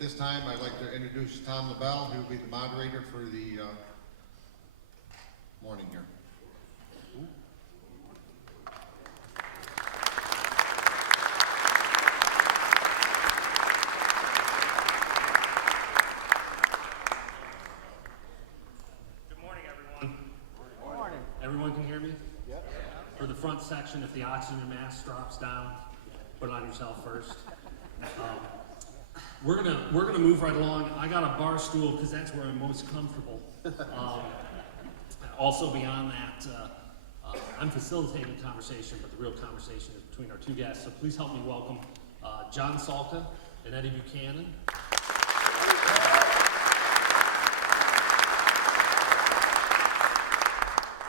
this time, I'd like to introduce Tom LaBelle, who will be the moderator for the morning here. Good morning, everyone. Good morning. Everyone can hear me? Yep. For the front section, if the oxygen mask drops down, put it on yourself first. We're gonna move right along. I got a bar stool because that's where I'm most comfortable. Also beyond that, I'm facilitating conversation, but the real conversation is between our two guests. So please help me welcome John Salka and Eddie Buchanan.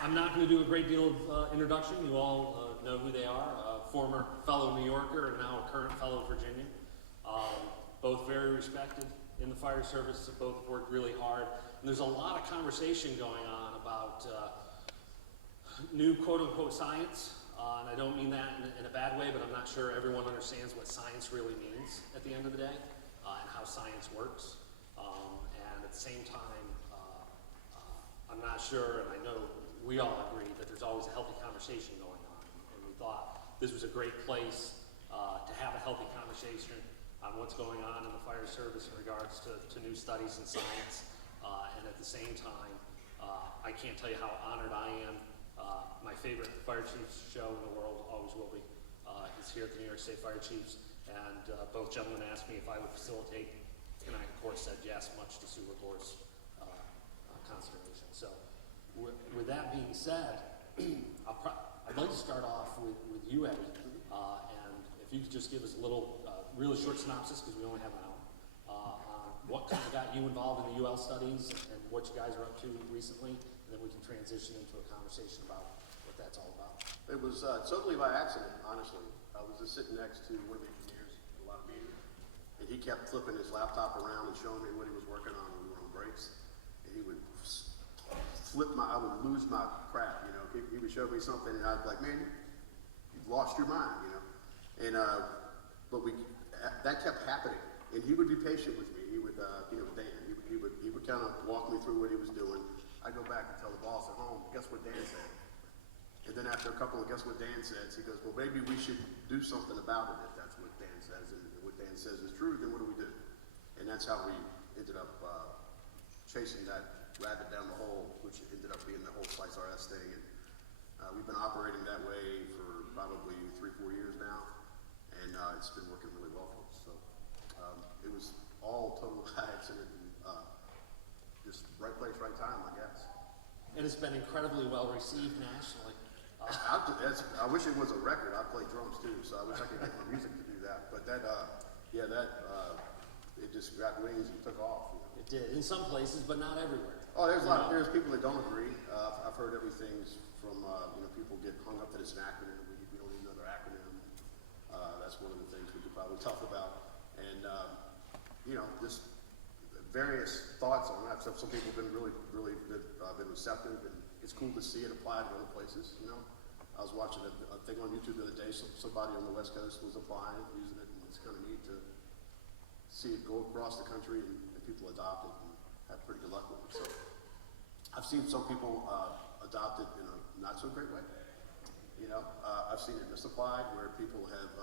I'm not going to do a great deal of introduction. You all know who they are. Former fellow New Yorker and now a current fellow Virginian. Both very respected in the fire service, both worked really hard. And there's a lot of conversation going on about new quote-unquote science. And I don't mean that in a bad way, but I'm not sure everyone understands what science really means at the end of the day and how science works. And at the same time, I'm not sure, and I know we all agree that there's always a healthy conversation going on. And we thought this was a great place to have a healthy conversation on what's going on in the fire service in regards to new studies in science. And at the same time, I can't tell you how honored I am. My favorite fire chiefs show in the world, always will be, is here at the New York State Fire Chiefs. And both gentlemen asked me if I would facilitate, and I of course said yes, much to Sue LaBelle's consternation. So with that being said, I'd like to start off with you, Eddie. And if you could just give us a little really short synopsis, because we only have an hour, on what kind of got you involved in the UL studies and what you guys are up to recently, and then we can transition into a conversation about what that's all about. It was totally by accident, honestly. I was just sitting next to one of the engineers at a lot of meetings, and he kept flipping his laptop around and showing me what he was working on when we were on breaks, and he would I would lose my crap, you know. He would show me something, and I'd be like, man, you've lost your mind, you know. And but that kept happening, and he would be patient with me. He would, Dan. He would kind of walk me through what he was doing. I'd go back and tell the boss at home, guess what Dan said? And then after a couple of guess what Dan says, he goes, well, maybe we should do something about it if that's what Dan says, and what Dan says is true. Then what do we do? And that's how we ended up chasing that rabbit down the hole, which ended up being the whole Slice RS thing. And we've been operating that way for probably 3-4 years now, and it's been working really well for us. So it was all total accident, and just right place, right time, I guess. And it's been incredibly well received nationally. I wish it was a record. I play drums too, so I wish I could get my music to do that. But that, it just got wings and took off. You know? It did in some places, but not everywhere. Oh, there's people that don't agree. I've heard everything from people get hung up that it's an acronym. We don't need another acronym. That's one of the things we could probably talk about. And just various thoughts on that. Some people have been really been receptive, and it's cool to see it applied to other places. You know, I was watching a thing on YouTube the other day. Somebody on the West Coast was applying it, using it, and it's kind of neat to see it go across the country and people adopt it and have pretty good luck with it. So I've seen some people adopt it in a not so great way. You know, I've seen it misapplied where people have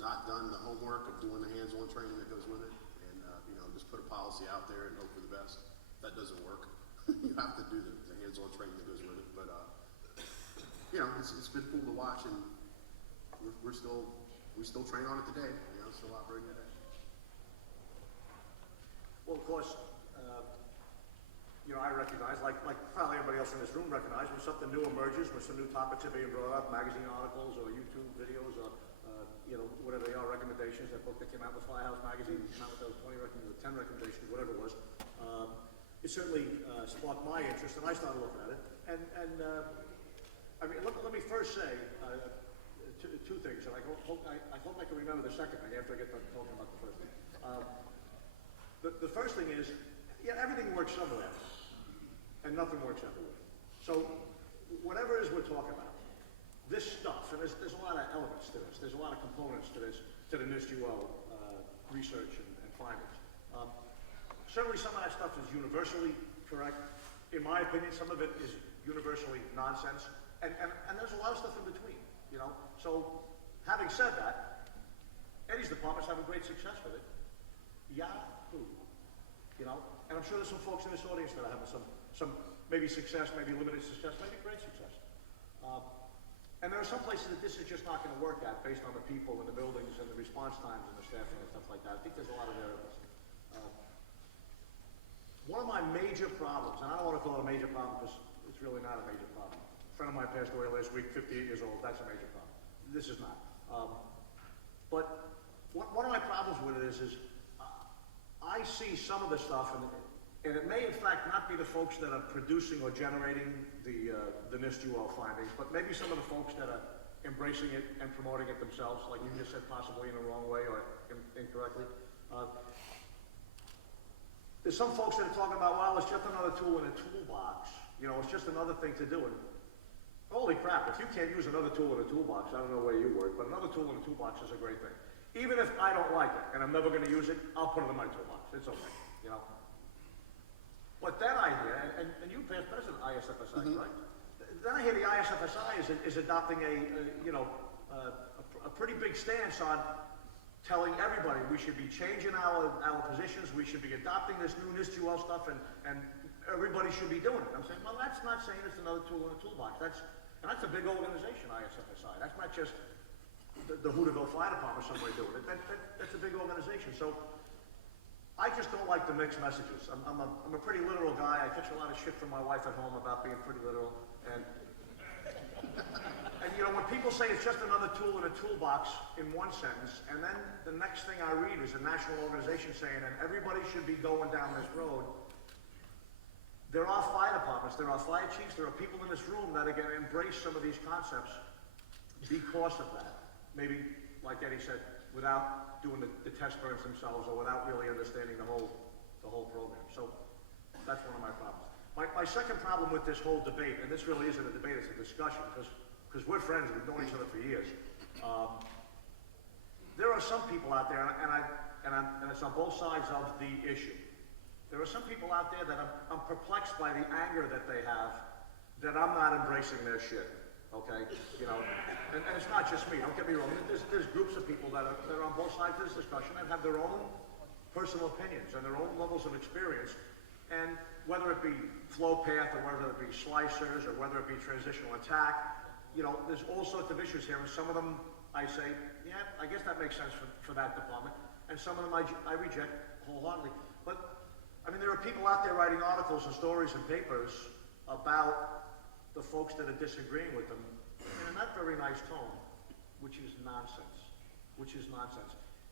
not done the homework of doing the hands-on training that goes with it, and just put a policy out there and hope for the best. That doesn't work. You have to do the hands-on training that goes with it. But it's been cool to watch, and we still train on it today. You know, still operating today. Well, of course, I recognize, like probably everybody else in this room recognizes, when something new emerges, when some new topics are being brought up, magazine articles or YouTube videos or, whatever they are, recommendations. That book that came out with Firehouse Magazine, came out with those 10 recommendations, whatever it was. It certainly sparked my interest, and I started looking at it. Let me first say two things, and I hope I can remember the second thing after I get done talking about the first thing. The first thing is, everything works somewhere, and nothing works everywhere. So whatever it is we're talking about, this stuff, and there's a lot of elements to this, there's a lot of components to this, to the NIST UL research and findings. certainly some of that stuff is universally correct. In my opinion, some of it is universally nonsense, and there's a lot of stuff in between, you know? So, having said that, Eddie's department's having great success with it. Yahoo! You know? And I'm sure there's some folks in this audience that are having some maybe success, maybe limited success, maybe great success. And there are some places that this is just not gonna work at based on the people and the buildings and the response times and the staffing and stuff like that. I think there's a lot of variables. One of my major problems, and I don't wanna call it a major problem because it's really not a major problem. A friend of mine passed away last week, 58 years old, that's a major problem. This is not. But one of my problems with it is I see some of the stuff, and it may in fact not be the folks that are producing or generating the NIST-UL findings, but maybe some of the folks that are embracing it and promoting it themselves, like you just said, possibly in the wrong way or incorrectly. There's some folks that are talking about, well, it's just another tool in a toolbox. You know, it's just another thing to do. And holy crap, if you can't use another tool in a toolbox, I don't know where you work, but another tool in a toolbox is a great thing. Even if I don't like it, and I'm never gonna use it, I'll put it in my toolbox. It's okay, you know? But then I hear, and you past president ISFSI, right? Then I hear the ISFSI is adopting a pretty big stance on telling everybody we should be changing our positions, we should be adopting this new NIST-UL stuff, and everybody should be doing it. I'm saying, well, that's not saying it's another tool in a toolbox. That's a big organization, ISFSI. That's not just the Hooterville Fire Department somewhere doing it. That's a big organization. So I just don't like the mixed messages. I'm a pretty literal guy. I catch a lot of shit from my wife at home about being pretty literal. And you know, when people say it's just another tool in a toolbox in one sentence, and then the next thing I read is a national organization saying that everybody should be going down this road, there are fire departments, there are fire chiefs, there are people in this room that are going to embrace some of these concepts because of that. Maybe, like Eddie said, without doing the test burns themselves or without really understanding the whole program. So that's one of my problems. My second problem with this whole debate, and this really isn't a debate, it's a discussion, because we're friends, we've known each other for years. There are some people out there, and it's on both sides of the issue. There are some people out there that I'm perplexed by the anger that they have that I'm not embracing their shit. Okay, you know, and it's not just me. Don't get me wrong. There's groups of people that are on both sides of this discussion and have their own personal opinions and their own levels of experience. And whether it be flow path or whether it be slicers or whether it be transitional attack, you know, there's all sorts of issues here. And some of them I say, yeah, I guess that makes sense for that department. And some of them I reject wholeheartedly. But I mean, there are people out there writing articles and stories and papers about the folks that are disagreeing with them in a not very nice tone, which is nonsense.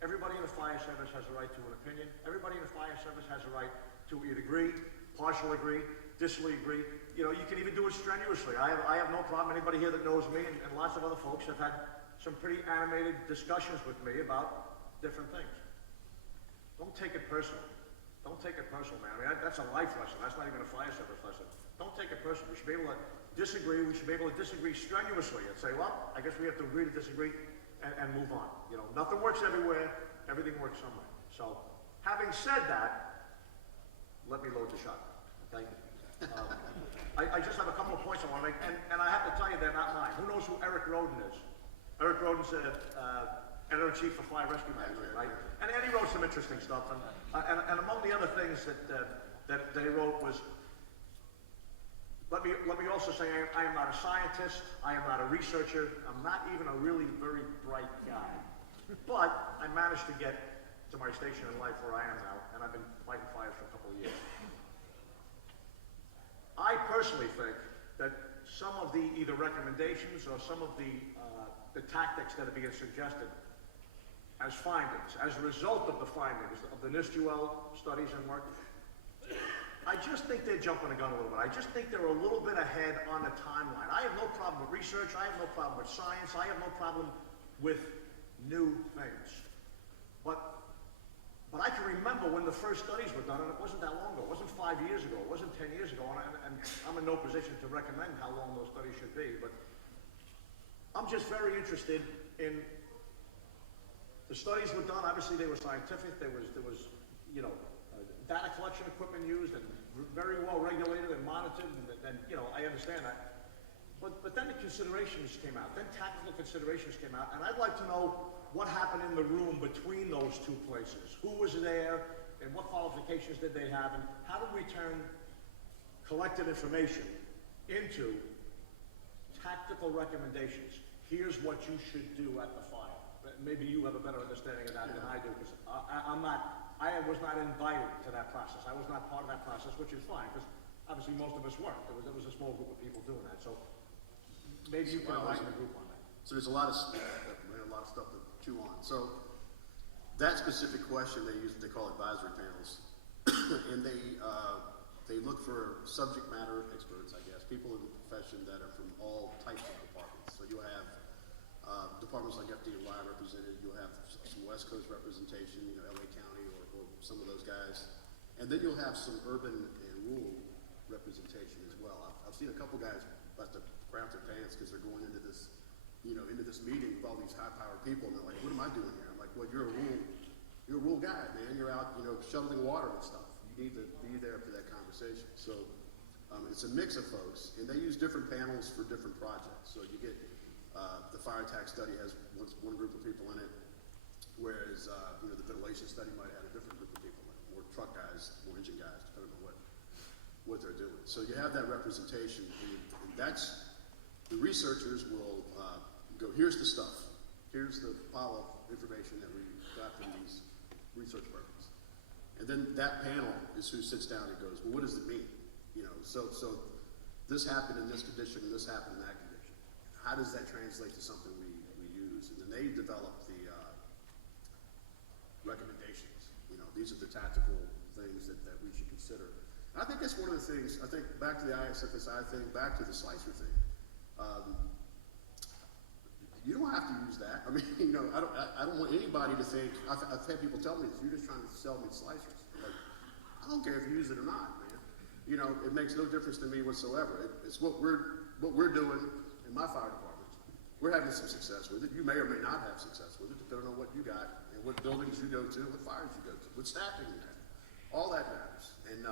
Everybody in the fire service has a right to an opinion. Everybody in the fire service has a right to either agree, partially agree, disagree. You know, you can even do it strenuously. I have no problem. Anybody here that knows me and lots of other folks have had some pretty animated discussions with me about different things. Don't take it personal. Don't take it personal, man. I mean, that's a life lesson. That's not even a fire service lesson. Don't take it personal. We should be able to disagree. We should be able to disagree strenuously and say, well, I guess we have to agree to disagree and move on. You know, nothing works everywhere. Everything works somewhere. So, having said that, let me load the shotgun, okay? I just have a couple of points I want to make, and I have to tell you, they're not mine. Who knows who Eric Roden is? Eric Roden's editor-in-chief for Fire Rescue Magazine, right? And he wrote some interesting stuff, and among the other things that they wrote was, let me also say, I am not a scientist, I am not a researcher, I'm not even a really very bright guy, but I managed to get to my station in life where I am now, and I've been fighting fires for a couple of years. I personally think that some of the either recommendations or some of the tactics that are being suggested as findings, as a result of the findings of the NIST-UL studies and work, I just think they're jumping the gun a little bit. I just think they're a little bit ahead on the timeline. I have no problem with research. I have no problem with science. I have no problem with new things. But I can remember when the first studies were done, and it wasn't that long ago. It wasn't 5 years ago. It wasn't 10 years ago. And I'm in no position to recommend how long those studies should be. But I'm just very interested in the studies were done. Obviously, they were scientific. There was data collection production equipment used and very well regulated and monitored, and you know, I understand that. But then the considerations came out, then tactical considerations came out, and I'd like to know what happened in the room between those two places. Who was there, and what qualifications did they have, and how did we turn collected information into tactical recommendations? Here's what you should do at the fire. Maybe you have a better understanding of that than I do, because I was not invited to that process. I was not part of that process, which is fine, because obviously most of us weren't. There was a small group of people doing that, so maybe you can enlighten the group on that. So there's a lot of stuff to chew on. So that specific question they call advisory panels, and they look for subject matter experts, I guess, people in the profession that are from all types of departments. So you'll have departments like FDNY represented, you'll have some West Coast representation, you know, LA County or some of those guys, and then you'll have some urban and rural representation as well. I've seen a couple guys about to crap their pants because they're going into this, you know, into this meeting with all these high-powered people, and they're like, "What am I doing here?" I'm like, "Well, you're a rural guy, man. You're out, you know, shoveling water and stuff. You need to be there for that conversation." So it's a mix of folks, and they use different panels for different projects. So you get the fire attack study has one group of people in it, whereas you know, the ventilation study might have a different group of people in it, more truck guys, more engine guys, depending on what they're doing. So you have that representation, and that's the researchers will go, here's the stuff, here's the pile of information that we got from these research programs, and then that panel is who sits down and goes, well, what does it mean? You know, so this happened in this condition, and this happened in that condition. How does that translate to something we use? And then they develop the recommendations. You know, these are the tactical things that we should consider. And I think that's one of the things, I think back to the ISFSI thing, back to the slicer thing. You don't have to use that. I mean, you know, I don't want anybody to think, I've had people tell me this, you're just trying to sell me slicers. Like, I don't care if you use it or not, man. You know, it makes no difference to me whatsoever. It's what we're doing in my fire department. We're having some success with it. You may or may not have success with it, depending on what you got and what buildings you go to, what fires you go to, what staffing you have. All that matters. And,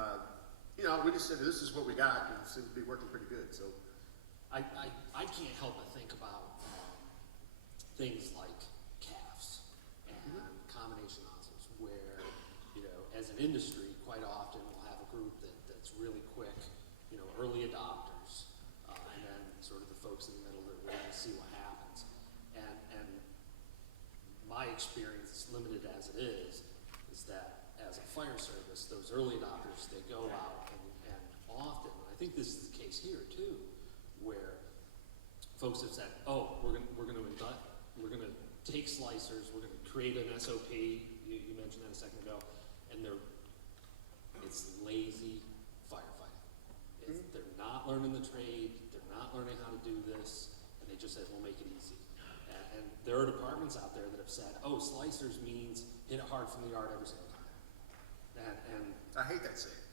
you know, we just said this is what we got, and it seems to be working pretty good. So I can't help but think about things like calves and combination nozzles, where, you know, as an industry, quite often we'll have a group that's really quick, you know, early adopters, and then sort of the folks in the middle that are waiting to see what happens. And my experience, limited as it is that as a fire service, those early adopters, they go out and often, I think this is the case here too, where folks have said, oh, we're gonna take slicers, we're gonna create an SOP, you mentioned that a second ago, and it's lazy firefighting. They're not learning the trade, they're not learning how to do this, and they just said, we'll make it easy. And there are departments out there that have said, oh, slicers means hit it hard from the yard every single time. And I hate that saying.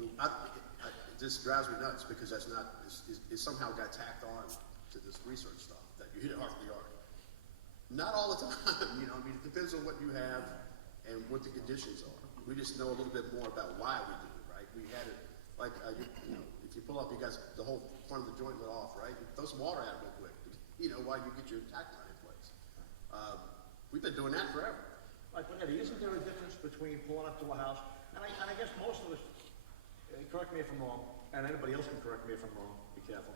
It just drives me nuts because that's not, it somehow got tacked on to this research stuff, that you hit it hard from the yard. Not all the time, you know, I mean, it depends on what you have and what the conditions are. We just know a little bit more about why we do it, right? We had it, like, you know, if you pull up, you guys, the whole front of the joint lit off, right? You throw some water at it real quick, you know, while you get your tack line in place. We've been doing that forever. Right, but Eddie, isn't there a difference between pulling up to a house, and I guess most of us, correct me if I'm wrong, and anybody else can correct me if I'm wrong, be careful.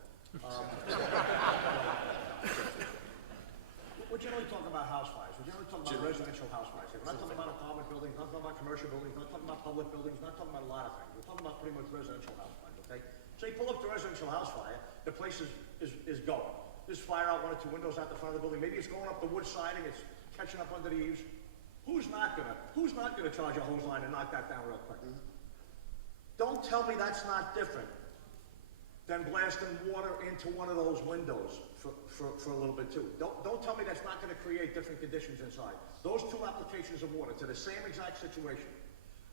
We're generally talking about house fires. We're generally talking about residential house fires. We're not talking about apartment buildings, not talking about commercial buildings, not talking about public buildings, not talking about a lot of things. We're talking about pretty much residential house fires, okay? So you pull up to a residential house fire, the place is going. There's fire out one or two windows out the front of the building. Maybe it's going up the wood siding, it's catching up under the eaves. Who's not gonna charge a hose line and knock that down real quick? Don't tell me that's not different than blasting water into one of those windows for a little bit too. Don't tell me that's not gonna create different conditions inside. Those two applications of water to the same exact situation.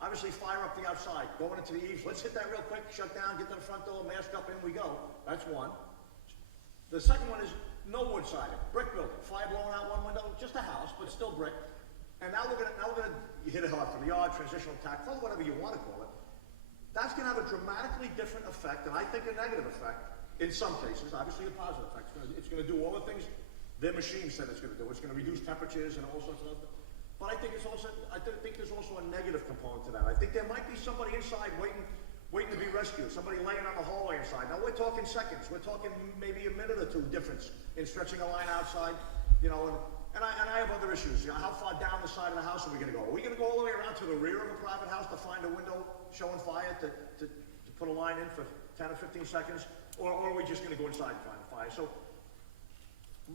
Obviously fire up the outside, going into the eaves, let's hit that real quick, shut down, get to the front door, mask up, in we go. That's one. The second one is no wood siding, brick building, fire blowing out one window, just a house, but still brick. And now we're gonna hit it hard from the yard, transitional attack, call it whatever you want to call it. That's gonna have a dramatically different effect, and I think a negative effect in some cases, obviously a positive effect. It's gonna do all the things their machine said it's gonna do. It's gonna reduce temperatures and all sorts of other things. But I think there's also a negative component to that. I think there might be somebody inside waiting to be rescued, somebody laying on the hallway inside. Now we're talking seconds, we're talking maybe a minute or two difference in stretching a line outside, you know, and I have other issues. You know, how far down the side of the house are we gonna go? Are we gonna go all the way around to the rear of a private house to find a window showing fire to put a line in for 10 or 15 seconds? Or are we just gonna go inside and find a fire? So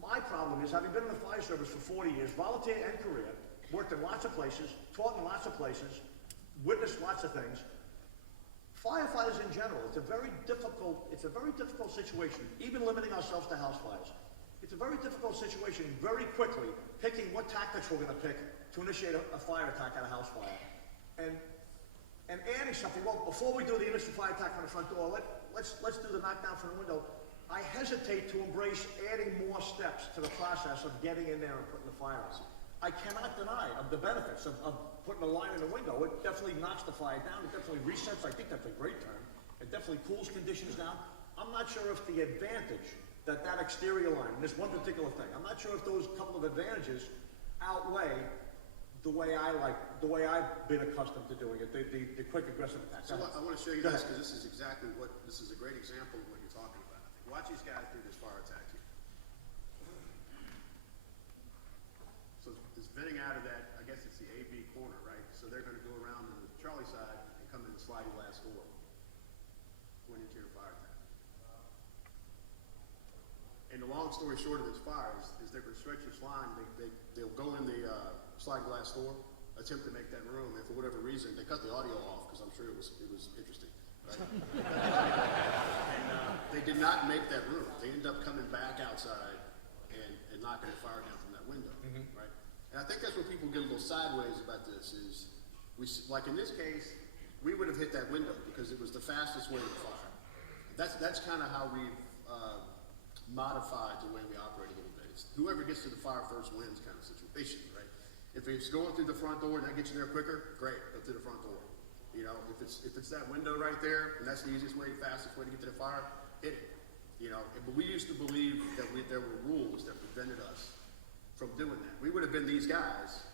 my problem is, having been in the fire service for 40 years, volunteer and career, worked in lots of places, taught in lots of places, witnessed lots of things. Firefighters in general, it's a very difficult situation, even limiting ourselves to house fires. It's a very difficult situation, very quickly picking what tactics we're gonna pick to initiate a fire attack at a house fire. And adding something, well, before we do the initial fire attack on the front door, let's do the knockdown from the window. I hesitate to embrace adding more steps to the process of getting in there and putting the fire out. I cannot deny the benefits of putting a line in the window. It definitely knocks the fire down. It definitely resets. I think that's a great term. It definitely cools conditions down. I'm not sure if the advantage that exterior line, this one particular thing, I'm not sure if those couple of advantages outweigh the way I've been accustomed to doing it, the quick aggressive attack. So I want to show you this, because this is a great example of what you're talking about. Watch these guys do this fire attack here. So it's venting out of that, I guess it's the AB corner, right? So they're gonna go around the Charlie side and come in the sliding glass door, going into your fire attack. And the long story short of this fire is they're gonna stretch this line, they'll go in the sliding glass door, attempt to make that room, and for whatever reason, they cut the audio off, because I'm sure it was interesting. Right? And they did not make that room. They ended up coming back outside and knocking the fire down from that window, right? And I think that's where people get a little sideways about this is, like in this case, we would have hit that window because it was the fastest way to fire. That's kind of how we've modified the way we operate a little bit. It's whoever gets to the fire first wins kind of situation, right? If it's going through the front door and that gets you there quicker, great, go through the front door. You know, if it's that window right there, and that's the easiest way, fastest way to get to the fire, hit it. You know, but we used to believe that there were rules that prevented us from doing that. We would have been these guys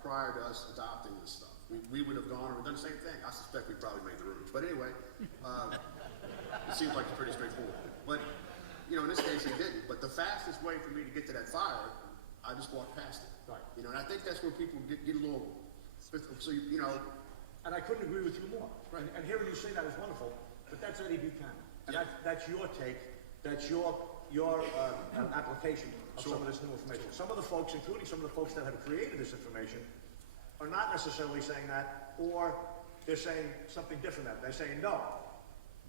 prior to us adopting this stuff. We would have gone and done the same thing. I suspect we probably made the rules. But anyway, it seems like it's pretty straightforward. But, you know, in this case, he didn't. But the fastest way for me to get to that fire, I just walked past it. Right. You know, and I think that's where people get a little, so you know. And I couldn't agree with you more. Right. And hearing you say that is wonderful, but that's Eddie Buchanan. And that's your take, that's your application of some of this new information. Some of the folks, including some of the folks that have created this information, are not necessarily saying that, or they're saying something different than that. They're saying, no,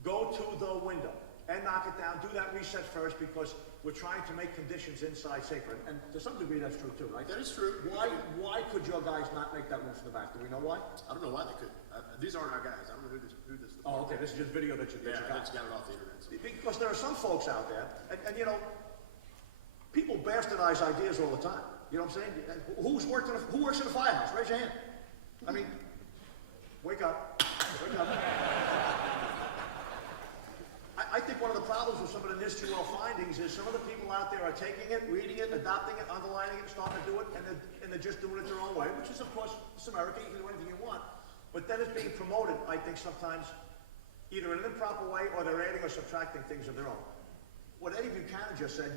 go to the window and knock it down, do that reset first, because we're trying to make conditions inside safer. And to some degree, that's true too, right? That is true. Why could your guys not make that move from the back? Do we know why? I don't know why they couldn't. These aren't our guys. I don't know who this. Oh, okay. This is just video that you got. I just got it off the internet. So. Because there are some folks out there, and you know, people bastardize ideas all the time. You know what I'm saying? Who works in a firehouse? Raise your hand. I mean, wake up. Wake up. I think one of the problems with some of the NIST findings is some of the people out there are taking it, reading it, adopting it, underlining it, starting to do it, and they're just doing it their own way, which is, of course, it's America. You can do anything you want. But then it's being promoted, I think, sometimes either in an improper way or they're adding or subtracting things of their own. What Eddie Buchanan just said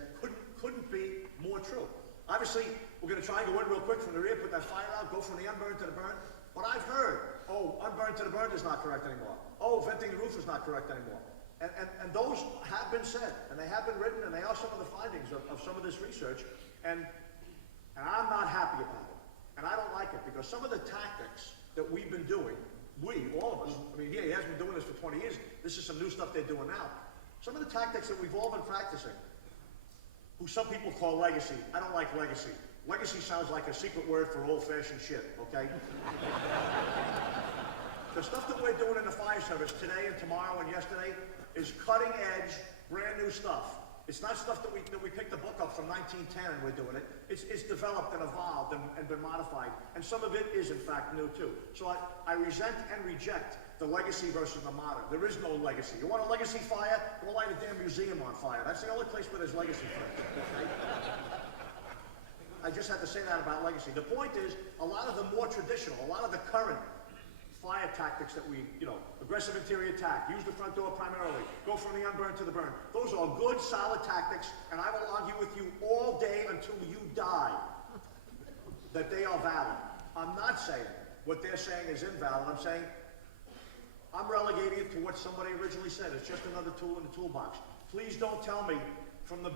couldn't be more true. Obviously, we're going to try and go in real quick from the rear, put that fire out, go from the unburned to the burn. But I've heard, oh, unburned to the burned is not correct anymore. Oh, venting the roof is not correct anymore. And those have been said, and they have been written, and they are some of the findings of some of this research, and I'm not happy about it. And I don't like it, because some of the tactics that we've been doing, all of us, I mean, he has been doing this for 20 years, this is some new stuff they're doing now. Some of the tactics that we've all been practicing, who some people call legacy, I don't like legacy. Legacy sounds like a secret word for old-fashioned shit, okay? The stuff that we're doing in the fire service today and tomorrow and yesterday is cutting edge, brand new stuff. It's not stuff that we picked the book up from 1910 and we're doing it. It's developed and evolved and been modified, and some of it is in fact new too. So I resent and reject the legacy versus the modern. There is no legacy. You want a legacy fire? Go light a damn museum on fire. That's the only place where there's legacy fire. Okay? I just had to say that about legacy. The point is, a lot of the more traditional, a lot of the current fire tactics that we, aggressive interior attack, use the front door primarily, go from the unburned to the burn. Those are good, solid tactics, and I will argue with you all day until you die that they are valid. I'm not saying what they're saying is invalid. I'm saying I'm relegating it to what somebody originally said. It's just another tool in the toolbox. Please don't tell me from the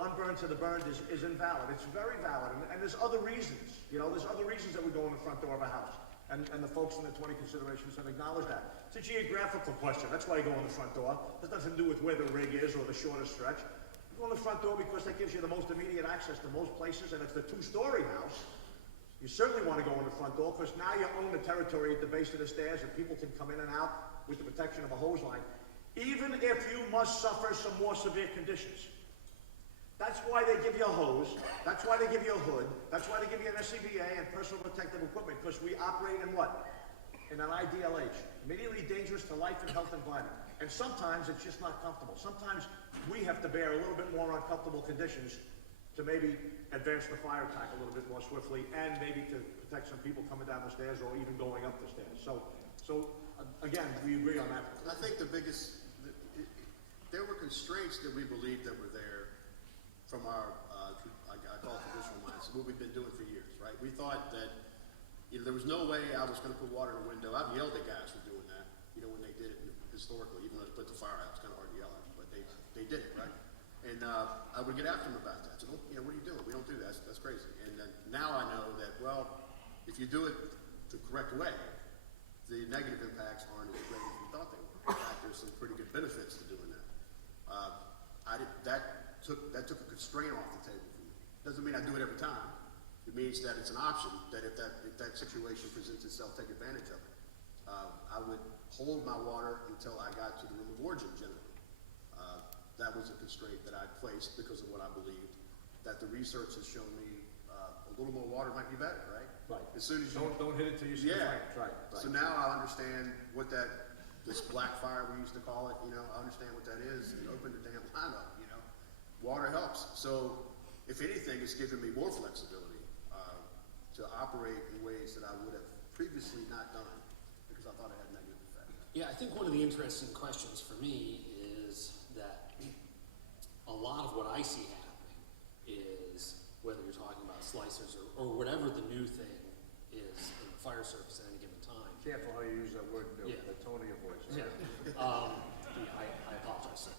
unburned to the burned is invalid. It's very valid, and there's other reasons. There's other reasons that we go in the front door of a house. And the folks in the 20 considerations have acknowledged that. It's a geographical question. That's why you go in the front door. It has nothing to do with where the rig is or the shortest stretch. You go in the front door because that gives you the most immediate access to most places, and it's the two-story house. You certainly want to go in the front door because now you own the territory at the base of the stairs and people can come in and out with the protection of a hose line, even if you must suffer some more severe conditions. That's why they give you a hose, that's why they give you a hood, that's why they give you an SCBA and personal protective equipment, because we operate in what? In an IDLH, immediately dangerous to life and health and environment. And sometimes it's just not comfortable. Sometimes we have to bear a little bit more uncomfortable conditions to maybe advance the fire attack a little bit more swiftly, and maybe to protect some people coming down the stairs or even going up the stairs. So again, we agree on that. I think there were constraints that we believed that were there from our, I call it traditional mindset, what we've been doing for years, right? We thought that, there was no way I was gonna put water in a window. I've yelled at guys for doing that, when they did it historically, even though they put the fire out, it's kinda hard to yell at them, but they did it, right? And, I would get after them about that. So, what are you doing? We don't do that. That's crazy. And now I know that, well, if you do it the correct way, the negative impacts aren't as great as we thought they were. In fact, there's some pretty good benefits to doing that. That took a constraint off the table for me. Doesn't mean I do it every time. It means that it's an option, that if that situation presents itself, take advantage of it. I would hold my water until I got to the room of origin, generally. That was a constraint that I placed because of what I believed, that the research has shown me a little more water might be better, right? Right. As soon as you... Don't hit it till you see the flame. Right. So now I understand what this black fire we used to call it, I understand what that is, and open the damn line up, Water helps. So, if anything, it's given me more flexibility to operate in ways that I would have previously not done because I thought it had negative effect. Yeah, I think one of the interesting questions for me is that a lot of what I see happening is, whether you're talking about slicers or whatever the new thing is in the fire service at any given time. Careful how you use that word, Bill, Yeah. the tone of your voice. Yeah. I apologize.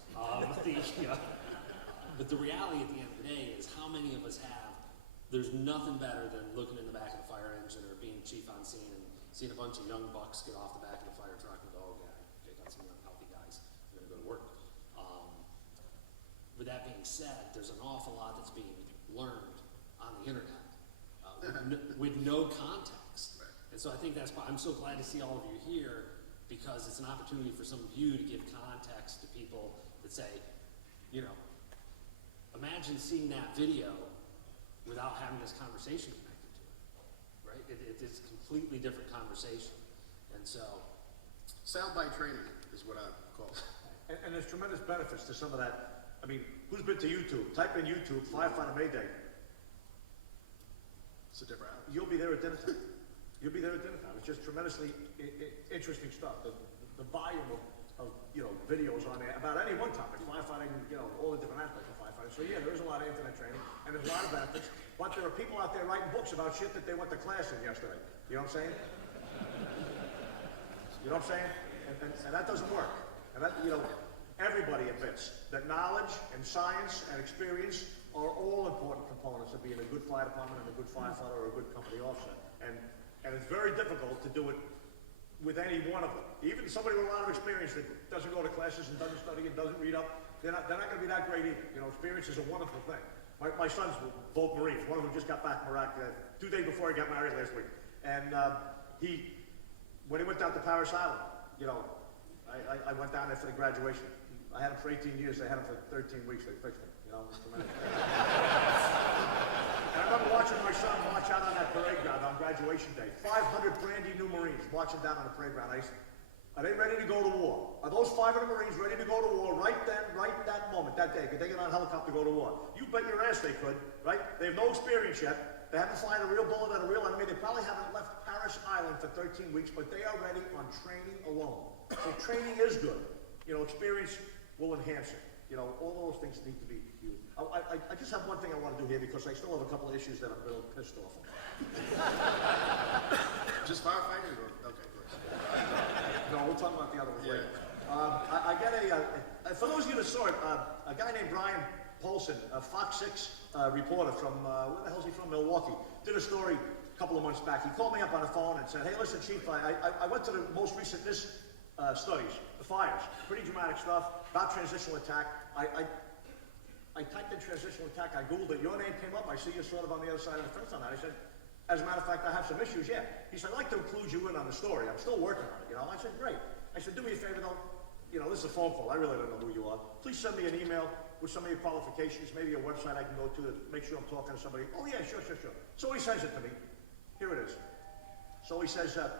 But the reality at the end of the day is how many of us there's nothing better than looking in the back of the fire engine or being chief on scene and seeing a bunch of young bucks get off the back of the fire truck and go, oh yeah, they got some unhealthy guys, they're gonna go to work. With that being said, there's an awful lot that's being learned on the internet with no context. And so I think that's why I'm so glad to see all of you here, because it's an opportunity for some of you to give context to people that say, imagine seeing that video without having this conversation connected to it, right? It's a completely different conversation. And so... Soundbite training is what I call it. And there's tremendous benefits to some of that. I mean, who's been to YouTube? Type in YouTube, firefighter Mayday. It's a different hour. You'll be there at dinner time. You'll be there at dinner time. It's just tremendously interesting stuff. The volume of videos on there about any one topic, firefighting, all the different aspects of firefighting. So yeah, there is a lot of internet training, and there's a lot of benefits, but there are people out there writing books about shit that they went to class in yesterday. You know what I'm saying? You know what I'm saying? And that doesn't work. And that, everybody admits that knowledge and science and experience are all important components of being a good fire department and a good firefighter or a good company officer. And it's very difficult to do it with any one of them. Even somebody with a lot of experience that doesn't go to classes and doesn't study and doesn't read up, they're not going to be that great either. Experience is a wonderful thing. My sons were both Marines. One of them just got back from Iraq 2 days before he got married last week. And when he went down to Paris Island, I went down there for the graduation. I had them for 18 years, they had them for 13 weeks, they fixed them, you know, it's tremendous. And I remember watching my son march out on that parade ground on graduation day. 500 brandy new Marines marching down on the parade ground. Are they ready to go to war? Are those 500 Marines ready to go to war right then, right that moment, that day? Could they get on a helicopter to go to war? You bet your ass they could, right? They have no experience yet. They haven't fired a real bullet at a real enemy. They probably haven't left Paris Island for 13 weeks, but they are ready on training alone. So training is good. You know, experience will enhance it. You know, all those things need to be used. I just have one thing I want to do here because I still have a couple of issues that I'm really pissed off on. Just firefighters or, okay, great. No, we'll talk about the other one later. Yeah. I got for those of you that saw it, a guy named Brian Polson, a Fox 6 reporter from, where the hell is he from? Milwaukee, did a story a couple of months back. He called me up on the phone and said, hey, listen, Chief, I went to the most recent NIST studies, the fires, pretty dramatic stuff, about transitional attack. I typed in transitional attack, I Googled it, your name came up, I see you're sort of on the other side of the fence on that. I said, as a matter of fact, I have some issues, yeah. He said, I'd like to include you in on the story. I'm still working on it, you know. I said, great. I said, do me a favor though, you know, this is a phone call, I really don't know who you are. Please send me an email with some of your qualifications, maybe a website I can go to make sure I'm talking to somebody. Oh yeah, sure. So he sends it to me. Here it is. So he says, John,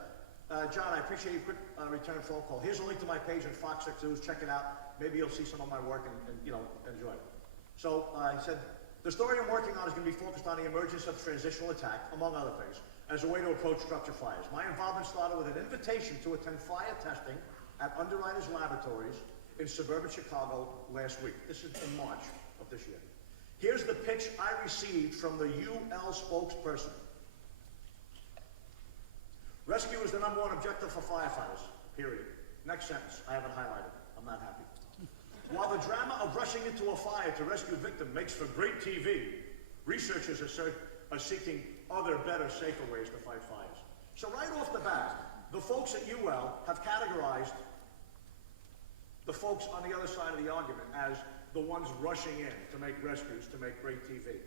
I appreciate your quick return phone call. Here's a link to my page on Fox 6 News. Check it out. Maybe you'll see some of my work and you know, enjoy it. So he said, the story I'm working on is going to be focused on the emergence of transitional attack, among other things, as a way to approach structure fires. My involvement started with an invitation to attend fire testing at Underwriters Laboratories in suburban Chicago last week. This is in March of this year. Here's the pitch I received from the UL spokesperson. Rescue is the #1 objective for firefighters, period. Next sentence, I have it highlighted. I'm not happy. While the drama of rushing into a fire to rescue a victim makes for great TV, researchers are seeking other, better, safer ways to fight fires. So right off the bat, the folks at UL have categorized the folks on the other side of the argument as the ones rushing in to make rescues, to make great TV.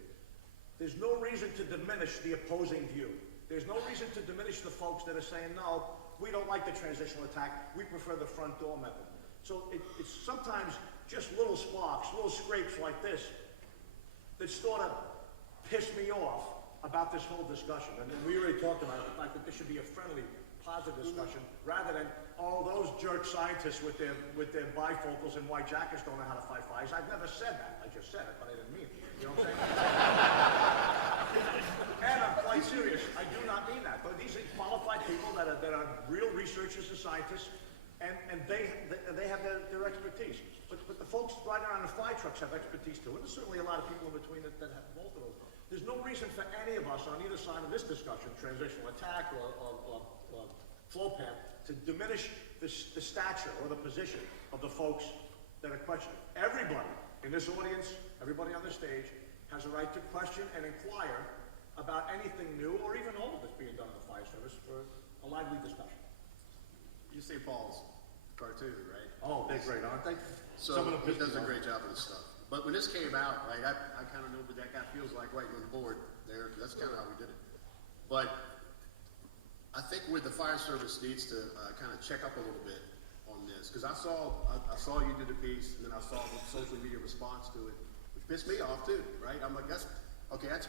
There's no reason to diminish the opposing view. There's no reason to diminish the folks that are saying, no, we don't like the transitional attack, we prefer the front door method. So it's sometimes just little sparks, little scrapes like this that sort of piss me off about this whole discussion. And we already talked about the fact that this should be a friendly, positive discussion, rather than, oh, those jerk scientists with their bifocals and white jackets don't know how to fight fires. I've never said that. I just said it, but I didn't mean it. You know what I'm saying? And I'm quite serious. I do not mean that. But these are qualified people that are real researchers and scientists, and they have their expertise. But the folks riding around in fire trucks have expertise too. And there's certainly a lot of people in between that have both of those. There's no reason for any of us on either side of this discussion, transitional attack or flow path, to diminish the stature or the position of the folks that are questioning. Everybody in this audience, everybody on this stage, has a right to question and inquire about anything new or even old that's being done in the fire service for a lively discussion. You see Paul's cartoon, right? Oh, they're great, aren't they? So he does a great job of this stuff. But when this came out, right, I kind of know what that guy feels like writing on the board there. That's kind of how we did it. But I think where the fire service needs to kind of check up a little bit on this, because I saw you did a piece, and then I saw the social media response to it, which pissed me off too, right? I'm like, that's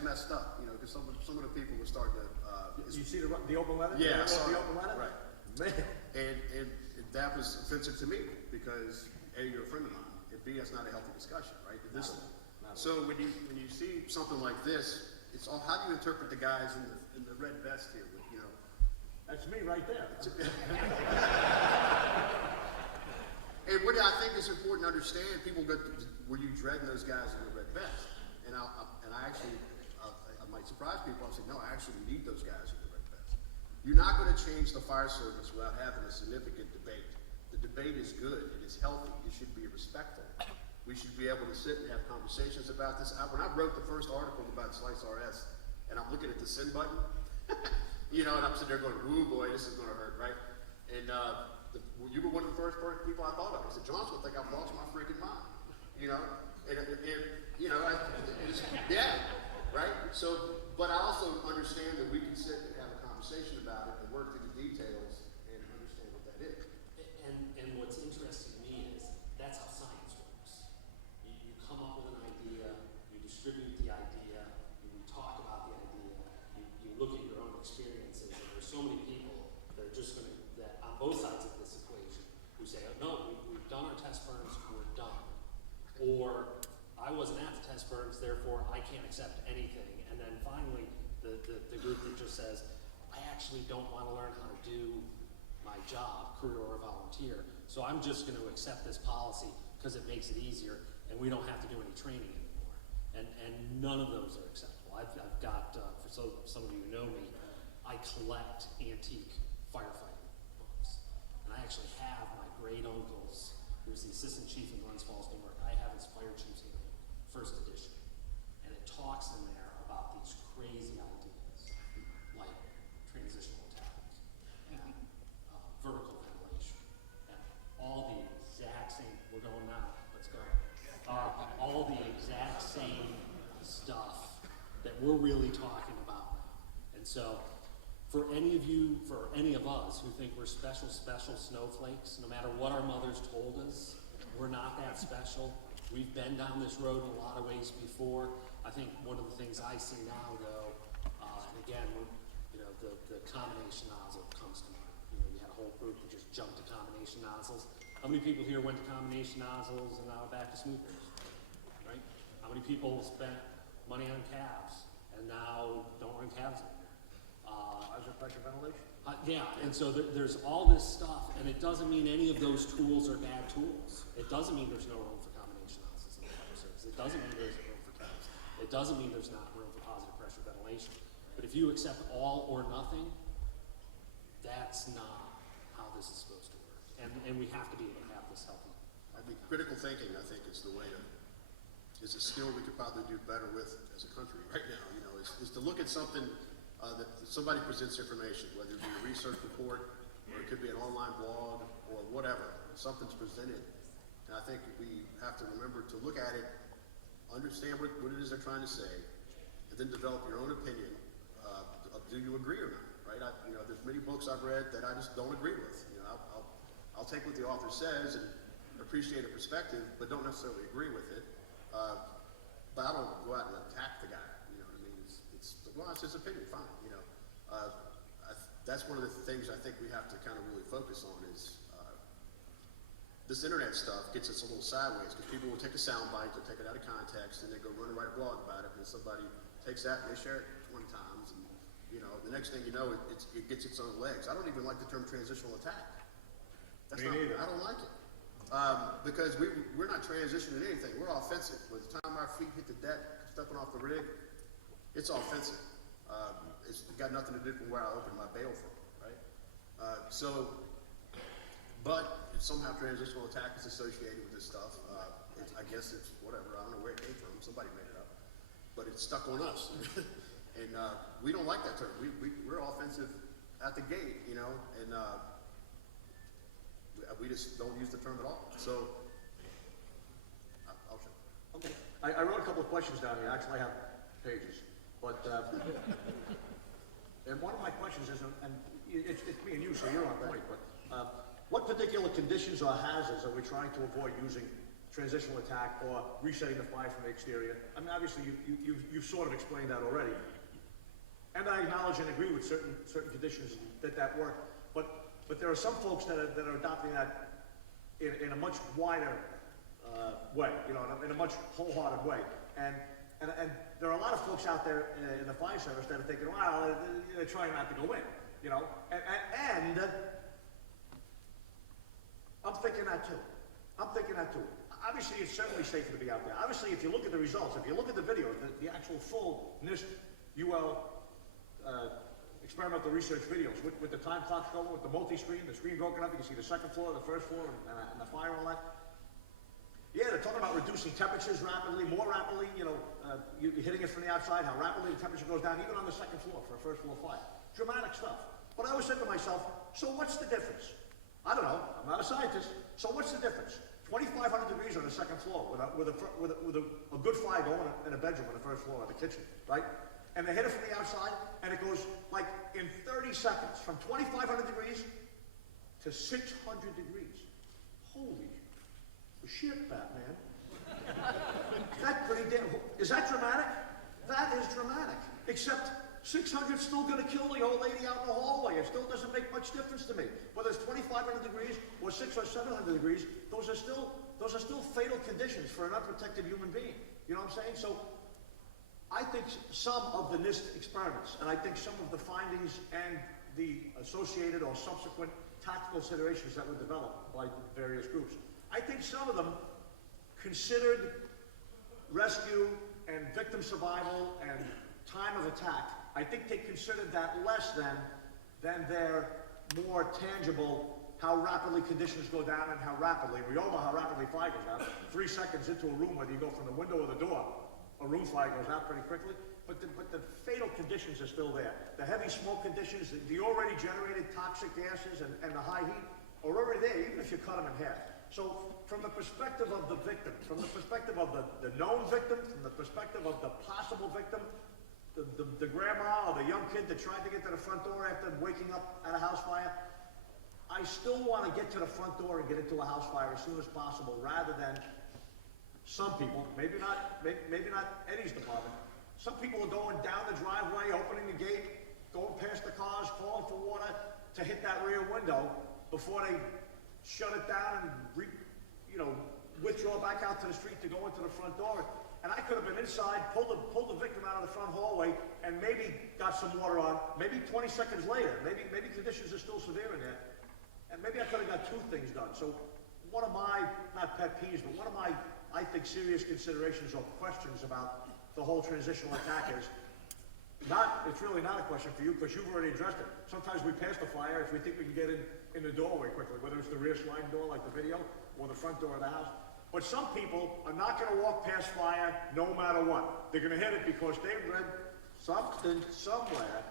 messed up, you know, because some of the people were starting to. You see the open letter? Yeah, I saw the it. open letter? Right. Man. And that was offensive to me because A, you're a friend of mine, and B, that's not a healthy discussion, right? So when you see something like this, it's all, how do you interpret the guys in the red vest here? With, you know, that's me right there. And what I think is important to understand, people go, were you dreading those guys in the red vest? And I actually, I might surprise people. I'll say, no, I actually need those guys in the red vest. You're not going to change the fire service without having a significant debate. The debate is good. It is healthy. It should be respectful. We should be able to sit and have conversations about this. When I wrote the first article about Slice RS, and I'm looking at the send button, you know, and I'm sitting there going, ooh boy, this is going to hurt, right? And you were one of the first people I thought of. I said, John's going to think I've lost my freaking mind, you know? And you know, yeah, right? So, but I also understand that we can sit and have a conversation about it and work through the details and understand what that is. And what's interesting to me is that's how science say, no, we've done our test burns, we're done. Or, I wasn't at the test burns, therefore I can't accept anything. And then finally, the group that just says, I actually don't want to learn how to do my job, career or volunteer, so I'm just going to accept this policy because it makes it easier and we don't have to do any training anymore. And none of those are acceptable. I've got, for some of you who know me, I collect antique firefighting books. And I actually have my great uncle's, who was the assistant chief in Glens Falls, New York. I have his fire chief's handbook, first edition. And it talks in there about these crazy ideas, like transitional attack, and vertical ventilation, and all the exact same, we're going now, let's go. All the exact same stuff that we're really talking about now. And so, for any of you, for any of us who think we're special snowflakes, no matter what our mothers told us, we're not that special. We've been down this road in a lot of ways before. I think one of the things I see now, though, and again, you know, the combination nozzle comes to mind. You know, you had a whole group that just jumped to combination nozzles. How many people here went to combination nozzles and now are back to smoothers, right? How many people spent money on cabs and now don't run cabs anymore? Positive pressure ventilation? Yeah, and so there's all this stuff, and it doesn't mean any of those tools are bad tools. It doesn't mean there's no room for combination nozzles in the fire service. It doesn't mean there's room for cabs. It doesn't mean there's not room for positive pressure ventilation. But if you accept all or nothing, that's not how this is supposed to work. And we have to be able to have this healthy. I mean, critical thinking, I think, is the way to, is a skill we could probably do better with as a country right now, you know, is to look at something that somebody presents information, whether it be a research report, or it could be an online blog, or whatever. Something's presented, and I think we have to remember to look at it, understand what it is they're trying to say, and then develop your own opinion of do you agree or not, right? You know, there's many books I've read that I just don't agree with. You know, I'll take what the author says and appreciate a perspective, but don't necessarily agree with it. But I don't go out and attack the guy. You know what I mean? Well, it's his opinion, fine. You know, that's one of the things I think we have to kind of really focus on is this internet stuff gets us a little sideways because people will take a sound bite, they'll take it out of context, and they go run and write a blog about it, and somebody takes that and they share it 20 times, and you know, the next thing you know, it gets its own legs. I don't even like the term transitional attack. That's not, I don't like it. Because we're not transitioning anything. We're offensive. By the time our feet hit the deck, stepping off the rig, it's offensive. It's got nothing to do with where I opened my bail from, right? But somehow transitional attack is associated with this stuff. I guess it's whatever. I don't know where it came from. Somebody made it up. But it's stuck on us. And we don't like that term. We're offensive at the gate, you know, and we just don't use the term at all. So, I'll show. Okay. I wrote a couple of questions down here. Actually, I have pages. But, and one of my questions is, and it's me and you, so you're on point, but what particular conditions or hazards are we trying to avoid using transitional attack or resetting the fire from the exterior? I mean, obviously, you've sort of explained that already. And I acknowledge and agree with certain conditions that work, but there are some folks that are adopting that in a much wider way, you know, in a much wholehearted way. And there are a lot of folks out there in the fire service that are thinking, well, they're trying not to go in, you know. And I'm thinking that too. Obviously, it's certainly safer to be out there. Obviously, if you look at the results, if you look at the videos, the actual full NIST UL experimental research videos with the time clocks going, with the multi-screen, the screen broken up, you can see the second floor, the first floor, and the fire and all that. Yeah, they're talking about reducing temperatures rapidly, more rapidly, you know, you're hitting it from the outside, how rapidly the temperature goes down, even on the second floor for a first floor fire. Dramatic stuff. But I always said to myself, so what's the difference? I don't know, I'm not a scientist, so what's the difference? 2,500 degrees on the second floor with a good fire going in a bedroom on the first floor, or the kitchen, right? And they hit it from the outside, and it goes like in 30 seconds, from 2,500 degrees to 600 degrees. Holy shit, Batman. Is that dramatic? That is dramatic. Except 600's still gonna kill the old lady out in the hallway. It still doesn't make much difference to me. Whether it's 2,500 degrees or 600 or 700 degrees, those are still fatal conditions for an unprotected human being. You know what I'm saying? So I think some of the NIST experiments, and I think some of the findings and the associated or subsequent tactical considerations that were developed by various groups, I think some of them considered rescue and victim survival and time of attack. I think they considered that less than their more tangible, how rapidly conditions go down and how rapidly, we all know how rapidly fire goes out. 3 seconds into a room, whether you go from the window or the door, a room fire goes out pretty quickly. But the fatal conditions are still there. The heavy smoke conditions, the already generated toxic gases and the high heat are already there, even if you cut them in half. So from the perspective of the victim, from the perspective of the known victim, from the perspective of the possible victim, the grandma or the young kid that tried to get to the front door after waking up at a house fire, I still want to get to the front door and get into a house fire as soon as possible, rather than some people, maybe not Eddie's department, some people are going down the driveway, opening the gate, going past the cars, calling for water to hit that rear window before they shut it down and withdraw back out to the street to go into the front door. And I could have been inside, pulled the victim out of the front hallway, and maybe got some water on. Maybe 20 seconds later, maybe conditions are still severe in there, and maybe I could have got 2 things done. So one of my, not pet peeves, but one of my, I think, serious considerations or questions about the whole transitional attack is it's really not a question for you, because you've already addressed it. Sometimes we pass the fire if we think we can get in the doorway quickly, whether it's the rear sliding door like the video or the front door of the house. But some people are not going to walk past fire no matter what. They're going to hit it because they read something somewhere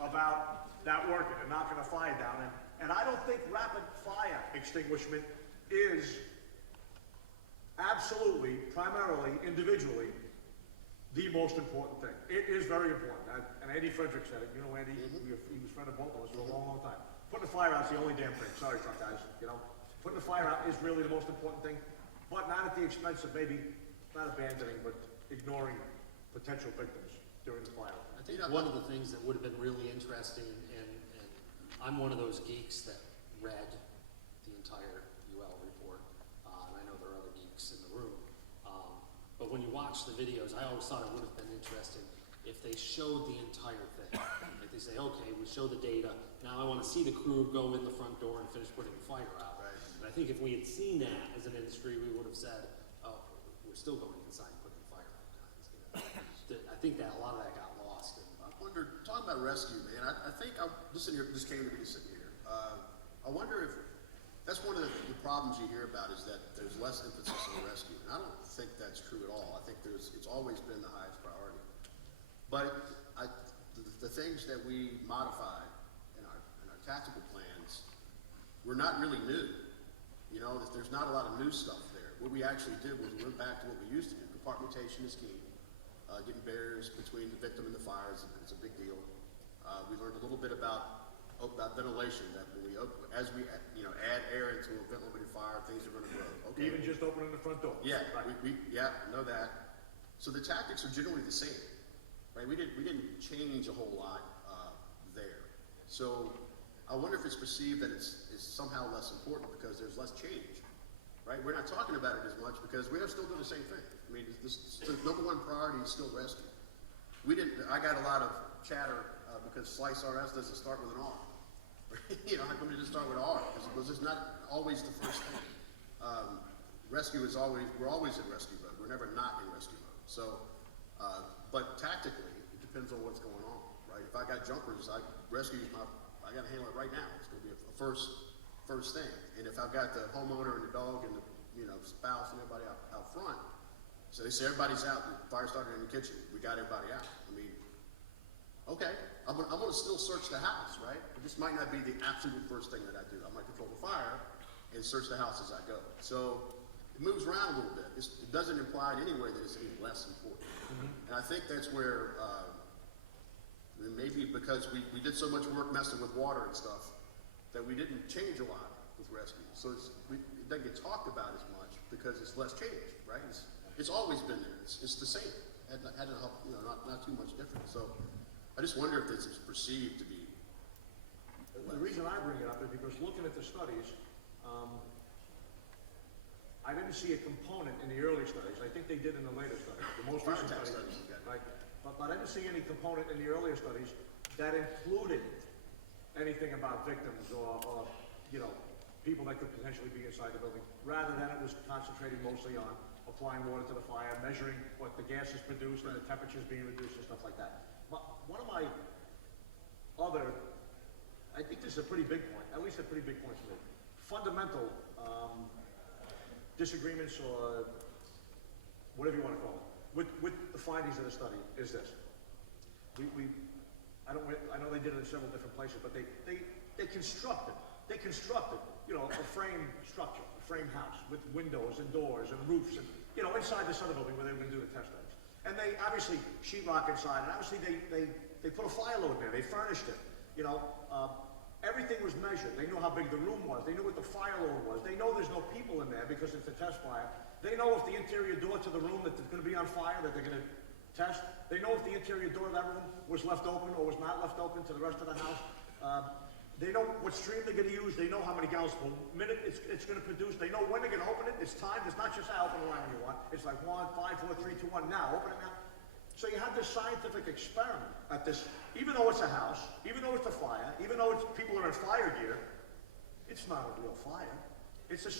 about that working and knocking a fire down. And I don't think rapid fire extinguishment is absolutely, primarily, individually, the most important thing. It is very important. And Andy Frederick said it. You know, Andy, he was a friend of both of us for a long, long time. Putting the fire out is the only damn thing. Sorry, truck guys. Putting the fire out is really the most important thing, but not at the expense of maybe not abandoning, but ignoring potential victims during the fire. I think one of the things that would have been really interesting, and I'm one of those geeks that read the entire UL report, and I know there are other geeks in the room, but when you watch the videos, I always thought it would have been interesting if they showed the entire thing. Like they say, okay, we show the data, now I want to see the crew go in the front door and finish putting the fire out. And I think if we had seen that as an industry, we would have said, oh, we're still going inside and putting the fire out, guys. I think that a lot of that got lost. I wonder, talking about rescue, man, I think, this came to me sitting here. I wonder if, that's one of the problems you hear about, is that there's less emphasis on rescue. And I don't think that's true at all. I think it's always been the highest priority. But the things that we modified in our tactical plans were not really new. There's not a lot of new stuff there. What we actually did was we went back to what we used to do. Compartmentation is key. Getting barriers between the victim and the fire is a big deal. We learned a little bit about ventilation, that as we add air into a ventilated fire, things are going to grow. Okay. Even just opening the front door. Yeah, right. we know that. So the tactics are generally the same, right? We didn't change a whole lot there. So I wonder if it's perceived that it's somehow less important because there's less change, right? We're not talking about it as much because we are still doing the same thing. I mean, the number one priority is still rescue. I got a lot of chatter because Slice RS doesn't start with an R. How come it just start with R? Because it's not always the first thing. Rescue is we're always in rescue mode. We're never not in rescue mode. So, but tactically, it depends on what's going on, right? If I got jumpers, I got to handle it right now. It's going to be a first thing. And if I've got the homeowner and the dog and the spouse and everybody out front, so they say everybody's out, the fire started in the kitchen, we got everybody out. I mean, okay, I'm going to still search the house, right? But this might not be the absolute first thing that I do. I might control the fire and search the house as I go. So it moves around a little bit. It doesn't imply in any way that it's any less important. And I think that's where maybe because we did so much work messing with water and stuff that we didn't change a lot with rescue. So it doesn't get talked about as much because it's less change, right? It's always been there. It's the same. Hadn't not too much different. So I just wonder if this is perceived to be. The reason I bring it up is because looking at the studies, I didn't see a component in the early studies. I think they did in the later studies, the most Fire recent attack studies. studies, okay. Right, but I didn't see any component in the earlier studies that included anything about victims or you know, people that could potentially be inside the building, rather than it was concentrating mostly on applying water to the fire, measuring what the gas is produced and the temperatures being reduced and stuff like that. But one of my other, I think this is a pretty big point, at least a pretty big point for me, fundamental disagreements or whatever you want to call it, with the findings of the study is this. I know they did it in several different places, but they constructed, you know, a frame structure, a frame house with windows and doors and roofs and, you know, inside this other building where they were going to do the test studies. And they obviously sheetrock inside, and obviously they put a fire load in there, they furnished it, you know, everything was measured. They knew how big the room was, they knew what the fire load was, they know there's no people in there because it's a test fire. They know if the interior door to the room that's going to be on fire that they're going to test. They know if the interior door of that room was left open or was not left open to the rest of the house. They know what stream they're going to use. They know how many gallons per minute it's going to produce. They know when they're going to open it. It's timed. It's not just open the line when you want. It's like 1, 5, 4, 3, 2, 1, now. Open it now. So you have this scientific experiment at this, even though it's a house, even though it's a fire, even though people are in fire gear, it's not a real fire. It's a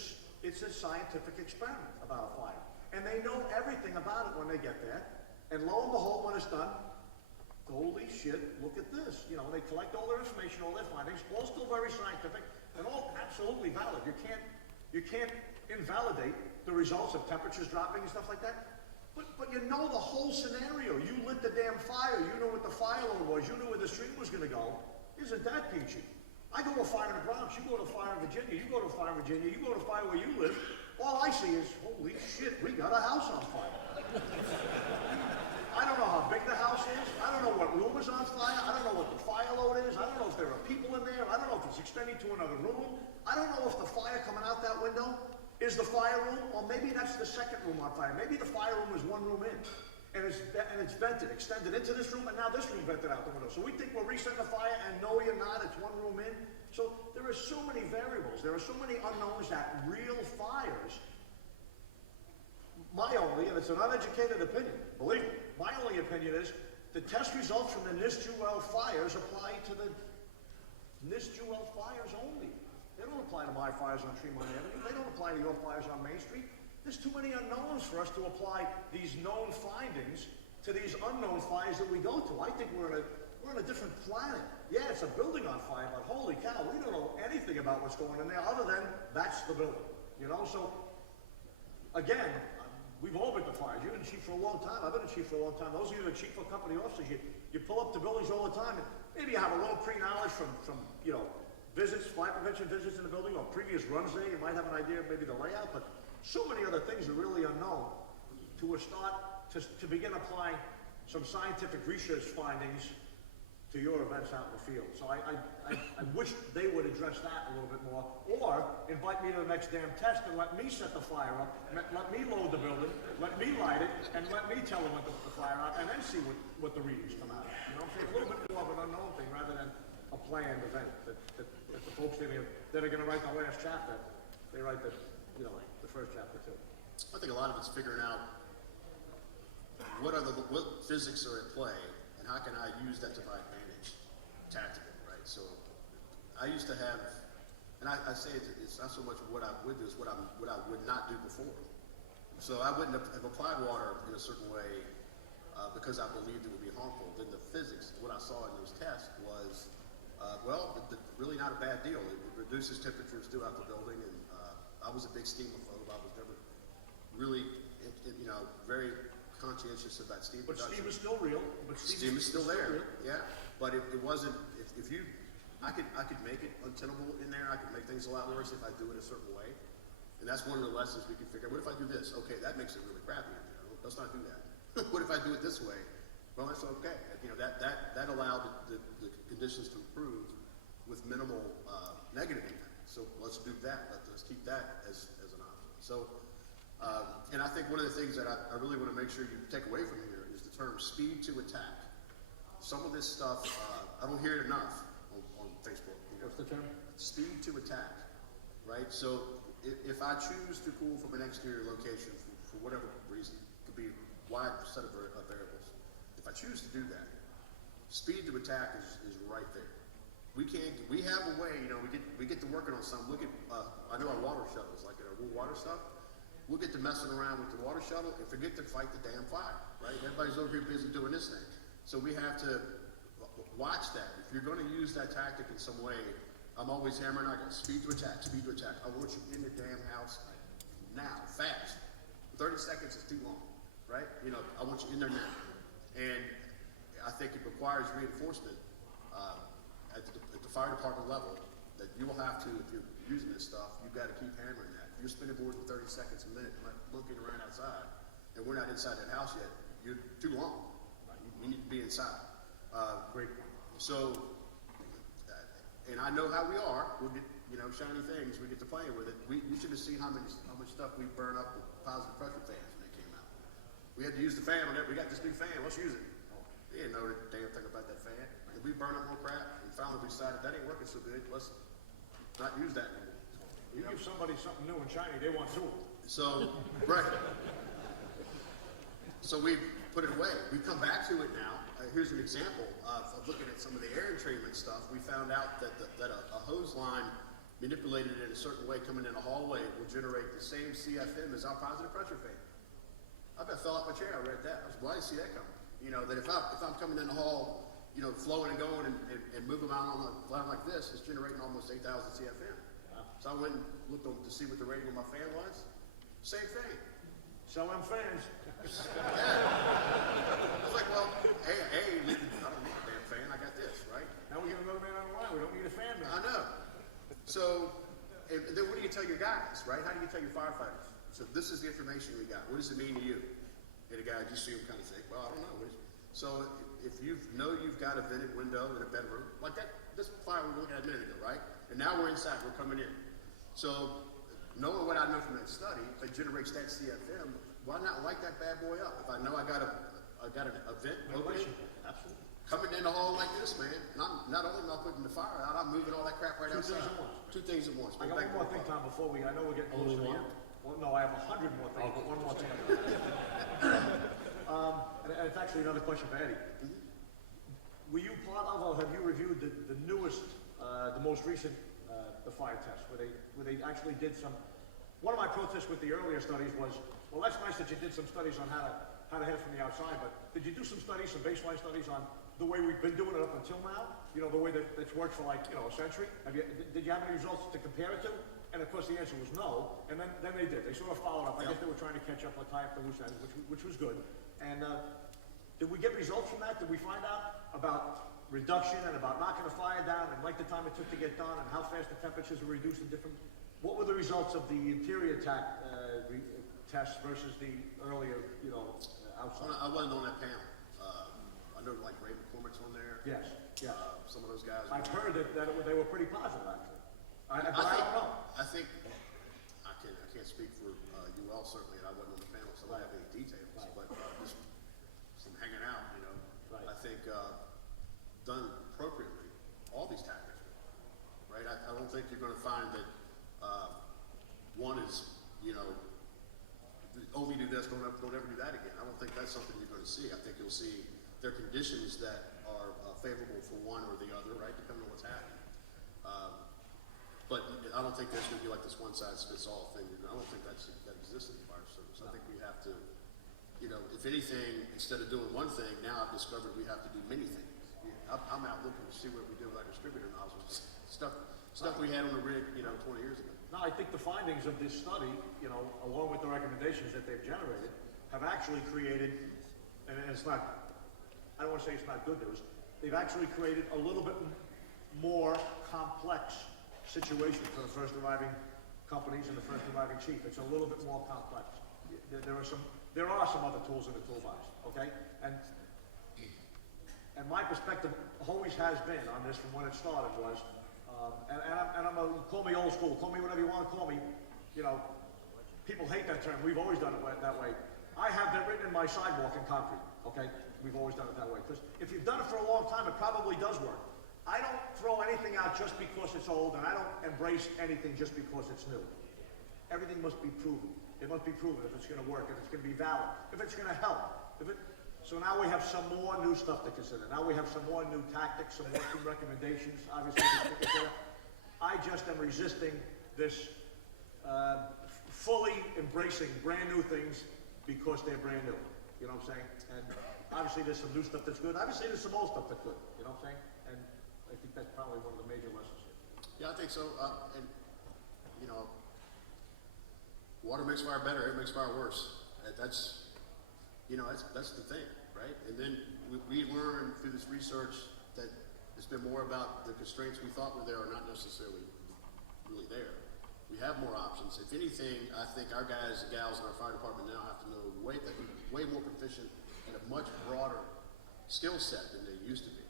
scientific experiment about a fire. And they know everything about it when they get there. And lo and behold, when it's done, holy shit, look at this. You know, they collect all their information, all their findings, all still very scientific, and all absolutely valid. You can't invalidate the results of temperatures dropping and stuff like that. But you know the whole scenario. You lit the damn fire. You know what the fire load was. You knew where the stream was going to go. Isn't that peachy? I go to a fire in the Bronx. You go to a fire in Virginia. You go to a fire in Virginia. You go to a fire where you live. All I see is, holy shit, we got a house on fire. I don't know how big the house is. I don't know what room is on fire. I don't know what the fire load is. I don't know if there are people in there. I don't know if it's extending to another room. I don't know if the fire coming out that window is the fire room, or maybe that's the second room on fire. Maybe the fire room is one room in, and it's vented, extended into this room, and now this room vented out the window. So we think we're resetting the fire, and no, you're not. It's one room in. So there are so many variables. There are so many unknowns that real fires. My only, and it's an uneducated opinion, believe me, my only opinion is the test results from the NIST-UL fires apply to the NIST-UL fires only. They don't apply to my fires on Tremont Avenue. They don't apply to your fires on Main Street. There's too many unknowns for us to apply these known findings to these unknown fires that we go to. I think we're on a different planet. Yeah, it's a building on fire, but holy cow, we don't know anything about what's going in there other than that's the building. You know, so again, we've all been to fires. You've been chief for a long time. I've been a chief for a long time. Those of you that are chief for company officers, you pull up to buildings all the time, and maybe you have a little pre-knowledge from you know, visits, fire prevention visits in the building, or previous runs there. You might have an idea of maybe the layout, but so many other things are really unknown to start to begin applying some scientific research findings to your events out in the field. So I wish they would address that a little bit more, or invite me to the next damn test and let me set the fire up, let me load the building, let me light it, and let me tell them when to put the fire out, and then see what the readings come out. You know what I'm saying? A little bit more of an unknown thing rather than a planned event that the folks that are going to write the last chapter, they write the, you know, the first chapter too. I think a lot of it's figuring out what physics are at play, and how can I use that to my advantage tactically, right? So I used to have, and I say it's not so much what I would do, it's what I would not do before. So I wouldn't have applied water in a certain way because I believed it would be harmful. Then the physics, what I saw in those tests was, really not a bad deal. It reduces temperatures throughout the building, and I was a big steamophobe. I was never really, very conscientious about steam But production. steam is still real. Steam is still there, yeah. But it wasn't. I could make it untenable in there. I could make things a lot worse if I do it a certain way. And that's one of the lessons we can figure out. What if I do this? Okay, that makes it really crappy in there. Let's not do that. What if I do it this way? Well, that's okay. That allowed the conditions to improve with minimal negative impact. So let's do that. Let's keep that as an option. So, and I think one of the things that I really want to make sure you take away from here is the term speed to attack. some of this stuff, I don't hear it enough on Facebook. You know, What's the term? speed to attack, right? So if I choose to cool from an exterior location for whatever reason, it could be a wide set of variables. If I choose to do that, speed to attack is right there. We have a way, you know, we get to working on something. Look at, I know our water shuttles, like our water stuff. We'll get to messing around with the water shuttle and forget to fight the damn fire, right? Everybody's over here busy doing this thing. So we have to watch that. If you're going to use that tactic in some way, I'm always hammering out, speed to attack, speed to attack. I want you in the damn house now, fast. 30 seconds is too long, right? You know, I want you in there now. And I think it requires reinforcement at the fire department level that you will have to, if you're using this stuff, you've got to keep hammering that. If you're spending more than 30 seconds a minute looking around outside, and we're not inside that house yet, you're too long. You need to be inside. Great point. So, and I know how we are. We'll get, you know, shiny things. We get to playing with it. You should have seen how much stuff we burn up with positive pressure fans when they came out. We had to use the fan on it. We got this new fan. Let's use it. They didn't know the damn thing about that fan. And we burn up more crap. And finally we decided that ain't working so good. Let's not use that anymore. You give somebody something new and shiny, they want two. So, right. So we put it away. We come back to it now. Here's an example of looking at some of the air entrainment stuff. We found out that a hose line manipulated in a certain way coming in a hallway will generate the same CFM as our positive pressure fan. I bet I fell off my chair. I read that. I was glad to see that coming. You know, that if I'm coming in the hall, you know, flowing and going and moving around on a line like this, it's generating almost 8,000 CFM. So I went and looked to see what the rating of my fan was. Same thing. Sell them fans. Yeah. I was like, well, hey, I don't need a damn fan. I got this, right? Now we get another man on the line. We don't need a fan I man. know. So, and then what do you tell your guys, right? How do you tell your firefighters? So this is the information we got. What does it mean to you? And the guy, you see him kind of think, well, I don't know. So if you know you've got a vented window in a bedroom, like this fire we were looking at a minute ago, right? And now we're inside, we're coming in. So knowing what I know from that study, that generates that CFM, why not light that bad boy up? If I know I got a vent opening, Absolutely. coming in the hall like this, man, and I'm not only am I putting the fire out, I'm moving all that crap right Two outside. things at once. Two things at once. I got one more thing, Tom, before I know we're getting close to the end. Well, no, I have 100 more things, but one more thing. And it's actually another question for Eddie. Were you part of, or have you reviewed the newest, the most recent, the fire test, where they actually did some, one of my protests with the earlier studies was, well, that's nice that you did some studies on how to hit it from the outside, but did you do some studies, some baseline studies on the way we've been doing it up until now? You know, the way that it's worked for like, you know, a century? Did you have any results to compare it to? And of course the answer was no, and then they did. They sort of followed up. I guess they were trying to catch up or tie up the loose ends, which was good. And did we get results from that? Did we find out about reduction and about knocking the fire down and like the time it took to get done and how fast the temperatures were reduced in different... What were the results of the interior attack tests versus the earlier, you know, outside? I wasn't on that panel. I know like Ray McCormick's on there. Yes, yes. Some of those guys. I've heard that they were pretty positive, actually. But I don't know. I think, I can't speak for you all certainly, and I wasn't on the panel, so I don't have any details, Right. but just some hanging out, you know. Right. I think done appropriately, all these tactics, right? I don't think you're gonna find that one is, you know, only do this, don't ever do that again. I don't think that's something you're gonna see. I think you'll see there are conditions that are favorable for one or the other, right, depending on what's happening. But I don't think there's going to be like this one-size-fits-all thing. I don't think that exists in the fire service. I think we have to, you know, if anything, instead of doing one thing, now I've discovered we have to do many things. I'm out looking to see what we do with our distributor nozzles. Stuff we had on the rig, you know, 20 years ago. No, I think the findings of this study, you know, along with the recommendations that they've generated, have actually created, and it's not, I don't want to say it's not good news, they've actually created a little bit more complex situation for the first arriving companies and the first arriving chief. It's a little bit more complex. There are some other tools in the toolbox, okay? And my perspective always has been on this from when it started was, call me old school, call me whatever you want to call me, you know, people hate that term. We've always done it that way. I have that written in my sidewalk in concrete, okay? We've always done it that way, because if you've done it for a long time, it probably does work. I don't throw anything out just because it's old, and I don't embrace anything just because it's new. Everything must be proven. It must be proven if it's gonna work, if it's gonna be valid, if it's gonna help. So now we have some more new stuff to consider. Now we have some more new tactics, some more new recommendations, obviously. I just am resisting this fully embracing brand new things because they're brand new. You know what I'm saying? And obviously there's some new stuff that's good. Obviously there's some old stuff that's good. You know what I'm saying? And I think that's probably one of the major lessons here. Yeah, I think so. And, you know, water makes fire better, air makes fire worse. That's, you know, that's the thing, right? And then we learned through this research that it's been more about the constraints we thought were there are not necessarily really there. We have more options. If anything, I think our guys and gals in our fire department now have to know way more proficient and a much broader skill set than they used to be.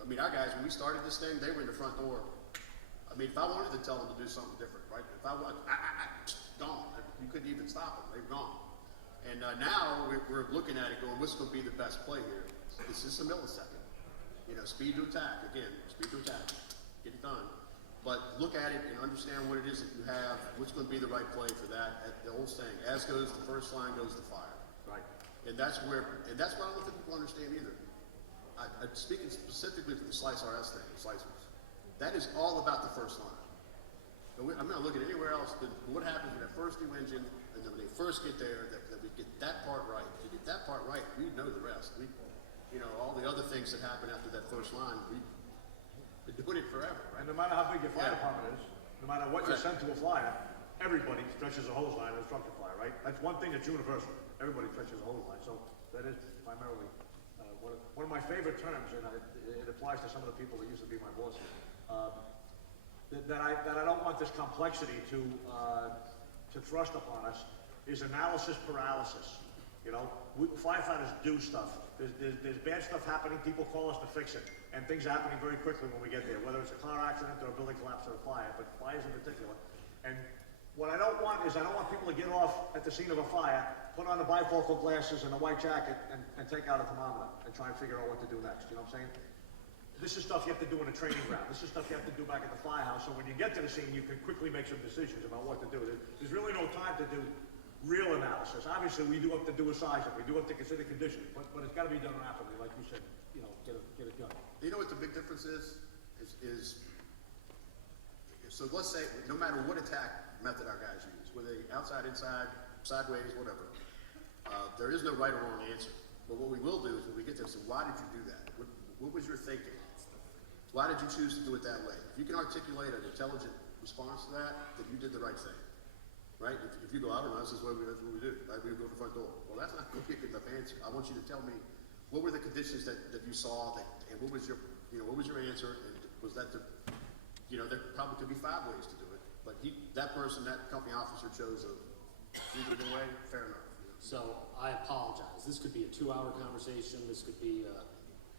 I mean, our guys, when we started this thing, they were in the front door. I mean, if I wanted to tell them to do something different, right? If I wanted, gone. You couldn't even stop them. They were gone. And now we're looking at it going, what's going to be the best play here? It's just a millisecond. You know, speed to attack. Again, speed to attack. Get it done. But look at it and understand what it is that you have, what's going to be the right play for that. The old saying, as goes the first line, goes the fire. Right. And that's what I don't think people understand either. I'm speaking specifically to the Slice RS thing, the slicers. That is all about the first line. I'm not looking anywhere else than what happens with that first new engine, and then when they first get there, that we get that part right. If you get that part right, we know the rest. You know, all the other things that happen after that first line, we've been doing it forever, right? And no matter how big your fire department is, no matter what you Right. send to a flyer, everybody stretches a hose line in a structure fire, right? That's one thing that's universal. Everybody stretches a hose line. So that is primarily one of my favorite terms, and it applies to some of the people that used to be my bosses. That I don't want this complexity to thrust upon us is analysis paralysis. You know, firefighters do stuff. There's bad stuff happening. People call us to fix it, and things are happening very quickly when we get there, whether it's a car accident or a building collapse or a fire, but fires in particular. And what I don't want is I don't want people to get off at the scene of a fire, put on the bifocal glasses and a white jacket, and take out a thermometer and try and figure out what to do next. You know what I'm saying? This is stuff you have to do in a training ground. This is stuff you have to do back at the firehouse. So when you get to the scene, you can quickly make some decisions about what to do. There's really no time to do real analysis. Obviously, we do have to do a size up. We do have to consider conditions, but it's got to be done rapidly, like you said. You know, get it done. You know what the big difference is so let's say no matter what attack method our guys use, whether they outside, inside, sideways, whatever, there is no right or wrong answer. But what we will do is when we get there, say, why did you do that? What was your thinking? Why did you choose to do it that way? If you can articulate an intelligent response to that, then you did the right thing, right? If you go, I don't know, that's what we do. Right? We go to the front door. Well, that's not going to be a good enough answer. I want you to tell me what were the conditions that you saw, and what was your answer, and was that there probably could be 5 ways to do it, but that company officer chose either way. Fair enough. So I apologize. This could be a 2-hour conversation. This could be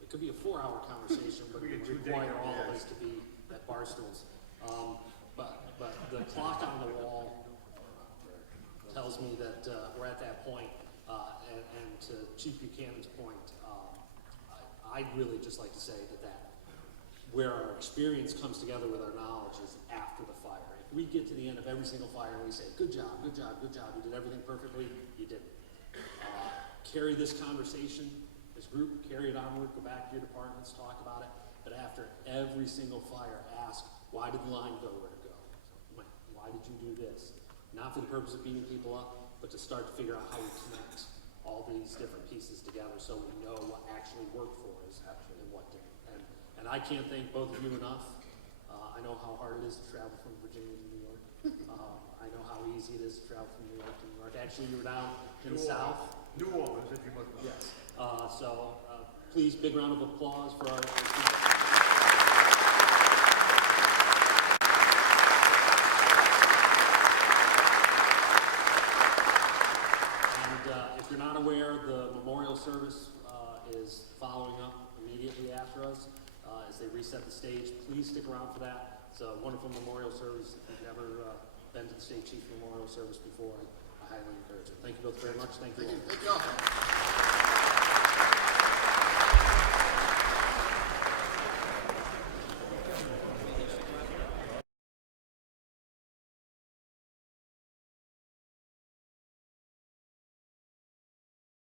it could be a 4-hour conversation, but it would require all of us to be at bar stools. But the clock on the wall tells me that we're at that point. And to Chief Buchanan's point, I'd really just like to say that where our experience comes together with our knowledge is after the fire. If we get to the end of every single fire and we say, good job, good job, good job, you did everything perfectly, you didn't. Carry this conversation, this group, carry it onward, go back to your departments, talk about it, but after every single fire, ask, why did the line go where it go? Why did you do this? Not for the purpose of beating people up, but to start to figure out how we connect all these different pieces together so we know what actually worked for us and what didn't. And I can't thank both of you enough. I know how hard it is to travel from Virginia to New York. I know how easy it is to travel from New York to New York. Actually, you were down in the south. New Orleans, if you must know. Yes. So please, big round of applause for our if you're not aware, the memorial service is following up immediately after us as they reset the stage. Please stick around for that. It's a wonderful memorial service. If you've never been to the State Chief Memorial Service before, I highly encourage it. Thank you both very much. Thank you all. Thank you all.